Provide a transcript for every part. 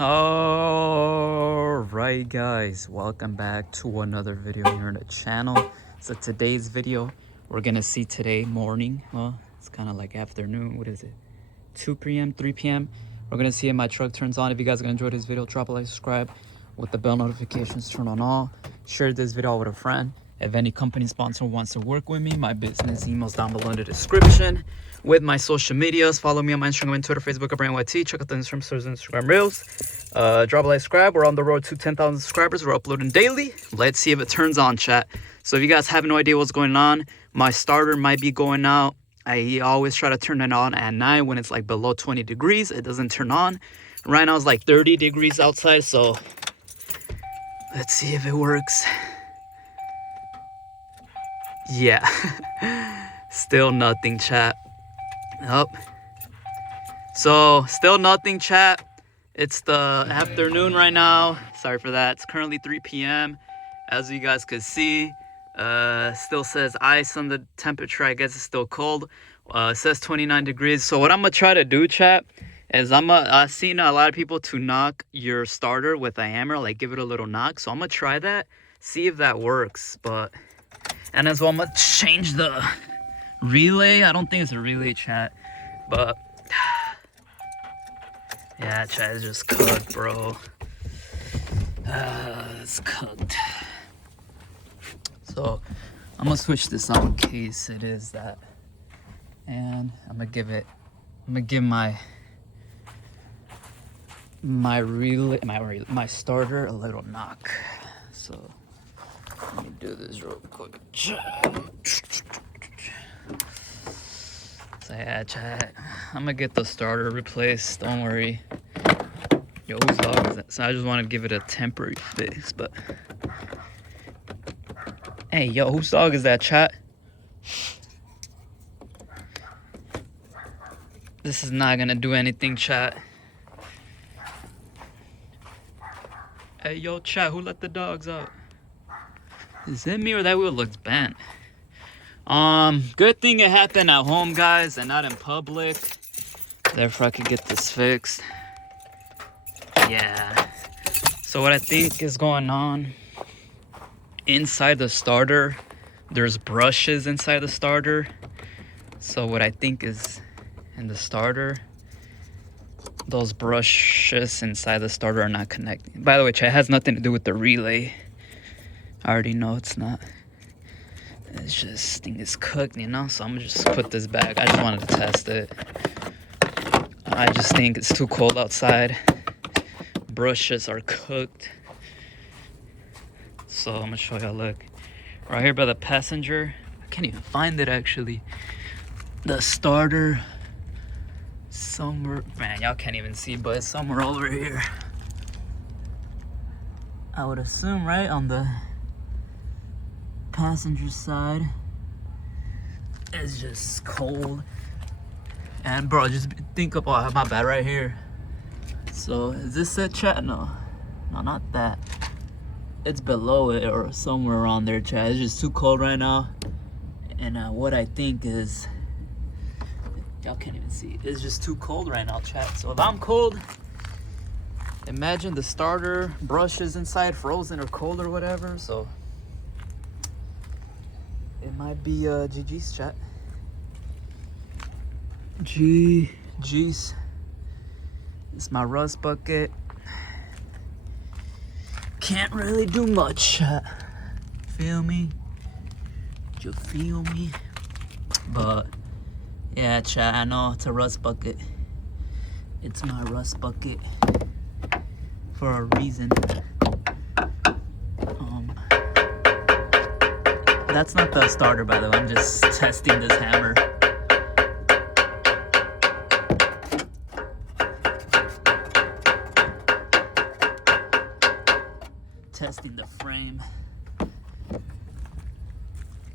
Alright guys, welcome back to another video here on the channel. So today's video, we're gonna see today morning, well it's kind of like afternoon, what is it, 2 p.m 3 p.m. We're gonna see if my truck turns on. If you guys are gonna enjoy this video, drop a like, subscribe with the bell notifications turned on all. Share this video with a friend. If any company sponsor wants to work with me, my business email's down below in the description. With my social medias, follow me on my Instagram and Twitter, Facebook, BrainYT. Check out the Instagram stories and Instagram reels. Drop a like, subscribe. We're on the road to 10,000 subscribers. We're uploading daily. Let's see if it turns on, chat. So if you guys have no idea what's going on, my starter might be going out. I always try to turn it on at night when it's like below 20 degrees. It doesn't turn on. Right now it's like 30 degrees outside, so let's see if it works. Yeah. Still nothing, chat. Nope. So still nothing, chat. It's the afternoon right now. Sorry for that. It's currently 3 p.m. as you guys could see. Still says ice on the temperature. I guess it's still cold. It says 29 degrees. So what I'm gonna try to do, chat, is I've seen a lot of people to knock your starter with a hammer, like give it a little knock. So I'm gonna try that, see if that works. And as well, I'm gonna change the relay. I don't think it's a relay, chat, but yeah, chat is just cooked, bro. It's cooked. So I'm gonna switch this on in case it is that, and I'm gonna give my starter a little knock. So let me do this real quick. So yeah, chat, I'm gonna get the starter replaced, don't worry. Yo, whose dog is that? So I just want to give it a temporary fix, but hey, yo, whose dog is that, chat? This is not gonna do anything, chat. Hey, yo, chat, who let the dogs out? Is it me or that wheel looks bent? Good thing it happened at home, guys, and not in public. Therefore, I could get this fixed. Yeah. So what I think is going on, inside the starter, there's brushes inside the starter. So what I think is in the starter, those brushes inside the starter are not connecting. By the way, chat, it has nothing to do with the relay. I already know it's not. It's just, thing is cooked, you know? So I'm gonna just put this back. I just wanted to test it. I just think it's too cold outside. Brushes are cooked. So I'm gonna show y'all, look. Right here by the passenger. I can't even find it, actually. The starter. Somewhere, man, y'all can't even see, but it's somewhere over here. I would assume, right on the passenger side. It's just cold. And bro, just think of, oh, my bad, right here. So is this it, chat? No, not that. It's below it or somewhere around there, chat. It's just too cold right now. And what I think is, y'all can't even see, it's just too cold right now, chat. So if I'm cold, imagine the starter brushes inside frozen or cold or whatever. So it might be GG's, chat. GG's. It's my rust bucket. Can't really do much, chat. Feel me? You feel me? But yeah, chat, I know it's a rust bucket. It's my rust bucket for a reason. That's not the starter, by the way. I'm just testing this hammer. Testing the frame.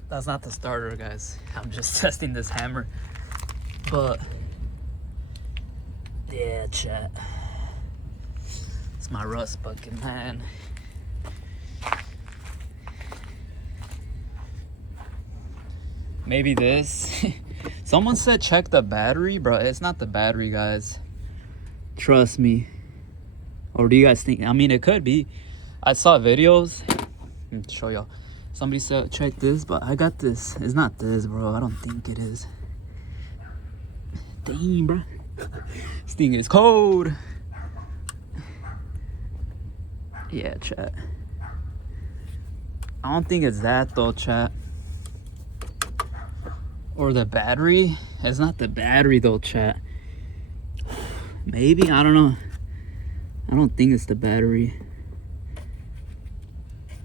That's not the starter, guys. I'm just testing this hammer. But yeah, chat. It's my rust bucket, man. Maybe this. Someone said check the battery, bro. It's not the battery, guys. Trust me. Or do you guys think? I mean, it could be. I saw videos. Let me show y'all. Somebody said check this, but I got this. It's not this, bro. I don't think it is. Damn, bro. This thing is cold. Yeah, chat. I don't think it's that though, chat. Or the battery. It's not the battery though, chat. Maybe, I don't know. I don't think it's the battery.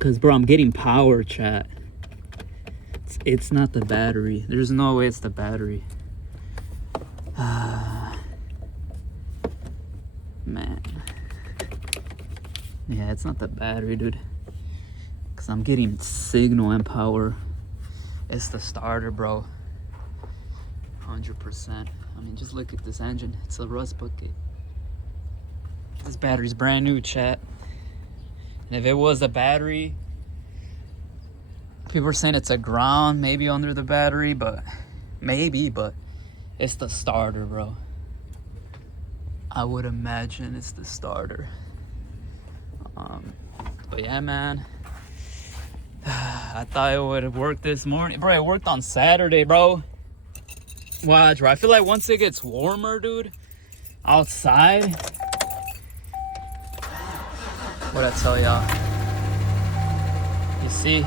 Cause bro, I'm getting power, chat. It's not the battery. There's no way it's the battery. Man. Yeah, it's not the battery, dude. Cause I'm getting signal and power. It's the starter, bro. 100%. I mean, just look at this engine. It's a rust bucket. This battery's brand new, chat. And if it was a battery, people are saying it's a ground, maybe under the battery, but maybe, but it's the starter, bro. I would imagine it's the starter. But yeah, man. I thought it would have worked this morning. Bro, it worked on Saturday, bro. Watch, bro. I feel like once it gets warmer, dude, outside. What'd I tell y'all? You see?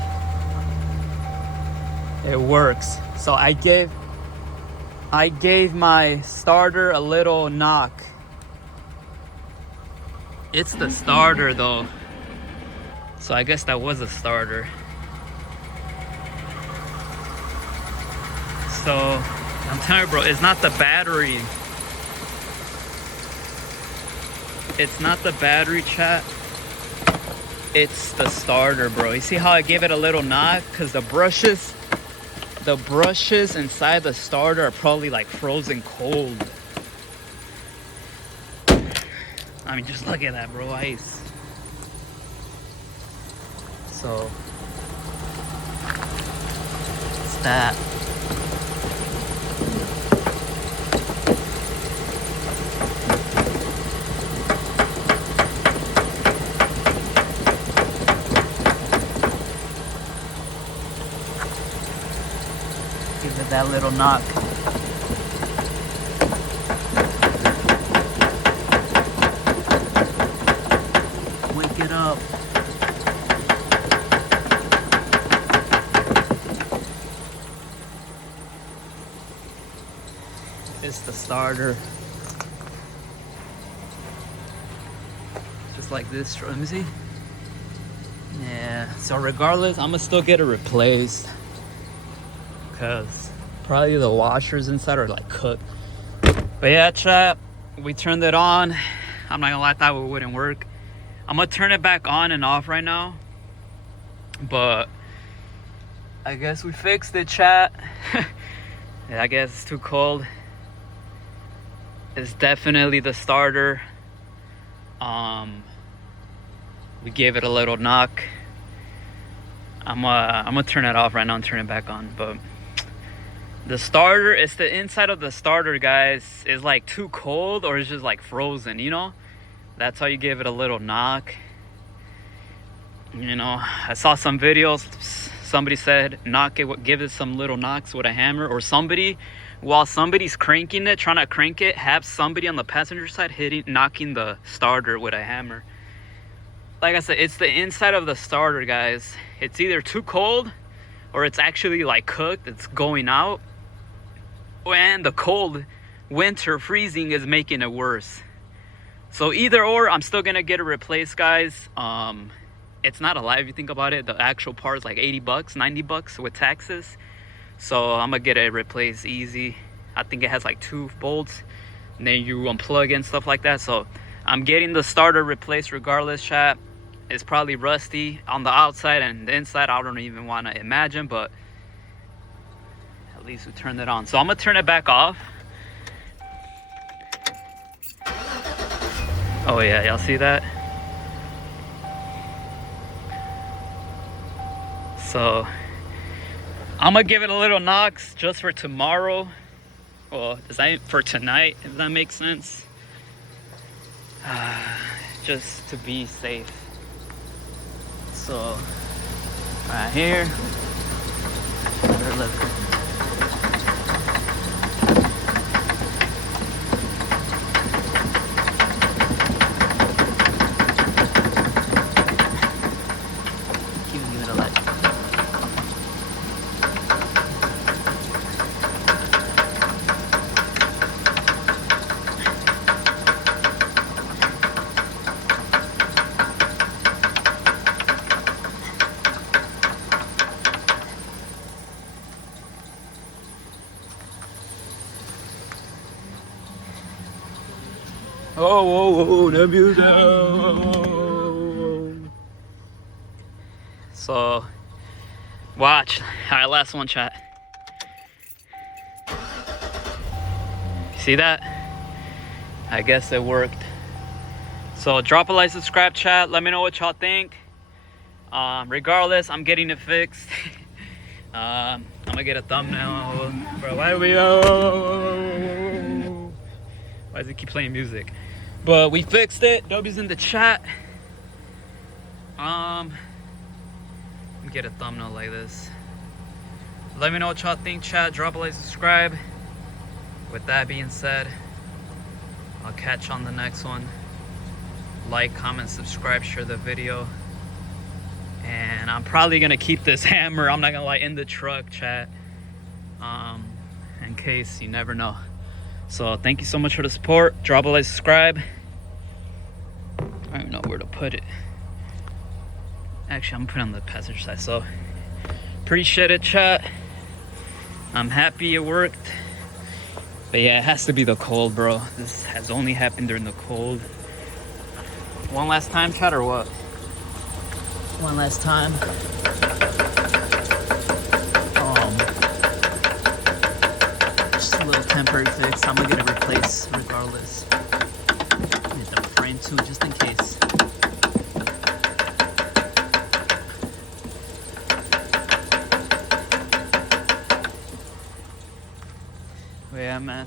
It works. So I gave my starter a little knock. It's the starter though. So I guess that was a starter. So I'm telling you, bro, it's not the battery. It's not the battery, chat. It's the starter, bro. You see how I gave it a little knock? Because the brushes inside the starter are probably like frozen cold. I mean, just look at that, bro. Ice. So it's that. Give it that little knock. Wake it up. It's the starter. Just like this. Let me see. Yeah. So regardless, I'm gonna still get it replaced. Because probably the washers inside are like cooked. But yeah, chat, we turned it on. I'm not gonna lie, I thought it wouldn't work. I'm gonna turn it back on and off right now. But I guess we fixed it, chat. Yeah, I guess it's too cold. It's definitely the starter. We gave it a little knock. I'm gonna turn it off right now and turn it back on. But the starter, it's the inside of the starter, guys, is like too cold or it's just like frozen, you know? That's how you give it a little knock. You know, I saw some videos, somebody said knock it, give it some little knocks with a hammer, or somebody, while somebody's cranking it, trying to crank it, have somebody on the passenger side knocking the starter with a hammer. Like I said, it's the inside of the starter, guys. It's either too cold or it's actually like cooked, it's going out. And the cold winter freezing is making it worse. So either or, I'm still gonna get it replaced, guys. It's not a lot if you think about it. The actual part is like 80 bucks, 90 bucks with taxes. So I'm gonna get it replaced easy. I think it has like 2 bolts, and then you unplug and stuff like that. So I'm getting the starter replaced regardless, chat. It's probably rusty on the outside, and the inside I don't even want to imagine, but at least we turned it on. So I'm gonna turn it back off. Oh yeah, y'all see that? So I'm gonna give it a little knocks just for tomorrow. Well, for tonight, if that makes sense. just to be safe. So right here, leather. Oh, the music. So, watch. All right, last one, chat. See that? I guess it worked. So, drop a like, subscribe, chat. Let me know what y'all think. Regardless, I'm getting it fixed. I'm gonna get a thumbnail. Bro, why does it keep playing music? But we fixed it. W's in the chat. Get a thumbnail like this. Let me know what y'all think, chat. Drop a like, subscribe. With that being said, I'll catch you on the next one. Like, comment, subscribe, share the video. And I'm probably gonna keep this hammer, I'm not gonna lie, in the truck, chat. In case, you never know. So thank you so much for the support. Drop a like, subscribe. I don't know where to put it. Actually, I'm gonna put it on the passenger side. So appreciate it, chat. I'm happy it worked. But yeah, it has to be the cold, bro. This has only happened during the cold. One last time, chat, or what? One last time. Just a little temporary fix. I'm gonna get it replaced regardless. Get the frame too, just in case. But yeah, man.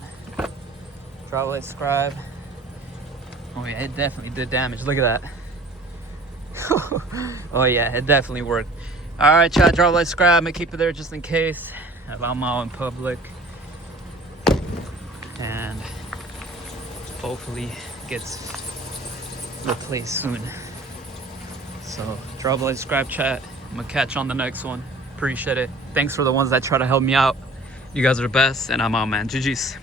Drop a like, subscribe. Oh yeah, it definitely did damage. Look at that. Oh yeah, it definitely worked. All right, chat. Drop a like, subscribe. I'm gonna keep it there just in case. I'm out in public, and hopefully gets replaced soon. So drop a like, subscribe, chat. I'm gonna catch you on the next one. Appreciate it. Thanks for the ones that try to help me out. You guys are the best, and I'm out, man. GG's.